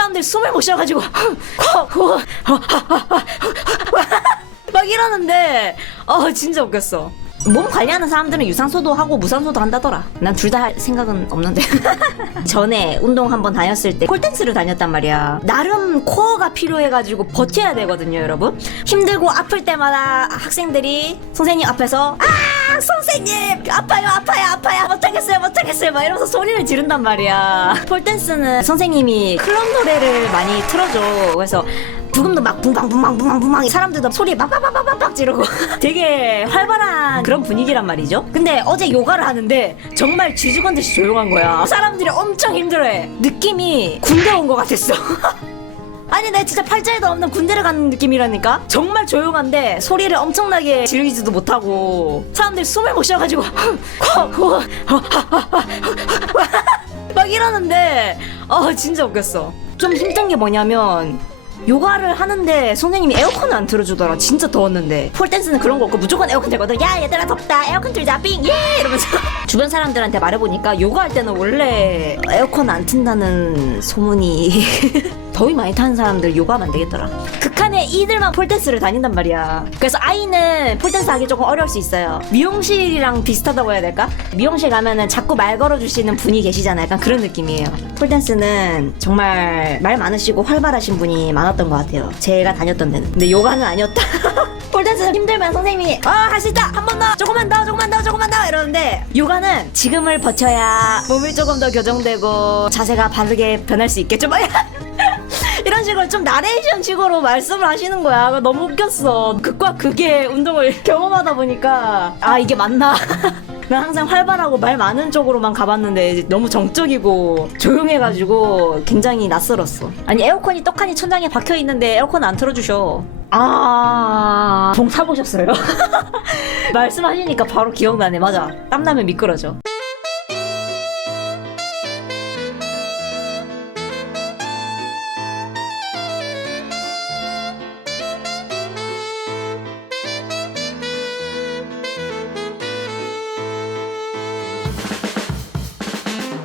사람들이 숨을 못 쉬어가지고 막 이러는데 어 진짜 웃겼어. 몸 관리하는 사람들은 유산소도 하고 무산소도 한다더라. 난 둘다할 생각은 없는데. 전에 운동 한번 다녔을 때 콜댄스를 다녔단 말이야. 나름 코어가 필요해가지고 버텨야 되거든요, 여러분. 힘들고 아플 때마다 학생들이 선생님 앞에서 아 선생님 아파요 아파요 아파요 못하겠어요 막 이러면서 소리를 지른단 말이야. 폴댄스는 선생님이 클럽 노래를 많이 틀어줘. 그래서 부금도 막 붕방붕방붕방붕방 사람들도 소리 막막막막막 지르고 되게 활발한 그런 분위기란 말이죠. 근데 어제 요가를 하는데 정말 쥐죽은 듯이 조용한 거야. 사람들이 엄청 힘들어해. 느낌이 군대 온 것 같았어. 아니 내 진짜 팔자에도 없는 군대를 가는 느낌이라니까? 정말 조용한데 소리를 엄청나게 지르지도 못하고 사람들이 숨을 못 쉬어가지고 막 이러는데 어 진짜 웃겼어. 좀 힘든 게 뭐냐면 요가를 하는데 선생님이 에어컨을 안 틀어주더라. 진짜 더웠는데. 폴댄스는 그런 거 없고 무조건 에어컨 틀거든. 야 얘들아 덥다. 에어컨 틀자. 삥예! 이러면서 주변 사람들한테 말해보니까 요가할 때는 원래 에어컨 안 튼다는 소문이 더위 많이 타는 사람들 요가하면 안 되겠더라. 극한의 이들만 폴댄스를 다닌단 말이야. 그래서 아이는 폴댄스 하기 조금 어려울 수 있어요. 미용실이랑 비슷하다고 해야 될까? 미용실 가면은 자꾸 말 걸어주시는 분이 계시잖아요. 약간 그런 느낌이에요. 폴댄스는 정말 말 많으시고 활발하신 분이 많았던 것 같아요. 제가 다녔던 데는. 근데 요가는 아니었다. 폴댄스는 힘들면 선생님이 아할수 있다 한 번 더 조금만 더 조금만 더 조금만 더 이러는데 요가는 지금을 버텨야 몸이 조금 더 교정되고 자세가 바르게 변할 수 있겠죠 막 이런 식으로 좀 나레이션 식으로 말씀을 하시는 거야. 너무 웃겼어. 극과 극의 운동을 경험하다 보니까 아 이게 맞나? 난 항상 활발하고 말 많은 쪽으로만 가봤는데 너무 정적이고 조용해가지고 굉장히 낯설었어. 아니 에어컨이 떡하니 천장에 박혀 있는데 에어컨 안 틀어주셔. 아, 봉 타보셨어요? 말씀하시니까 바로 기억나네. 맞아. 땀나면 미끄러져.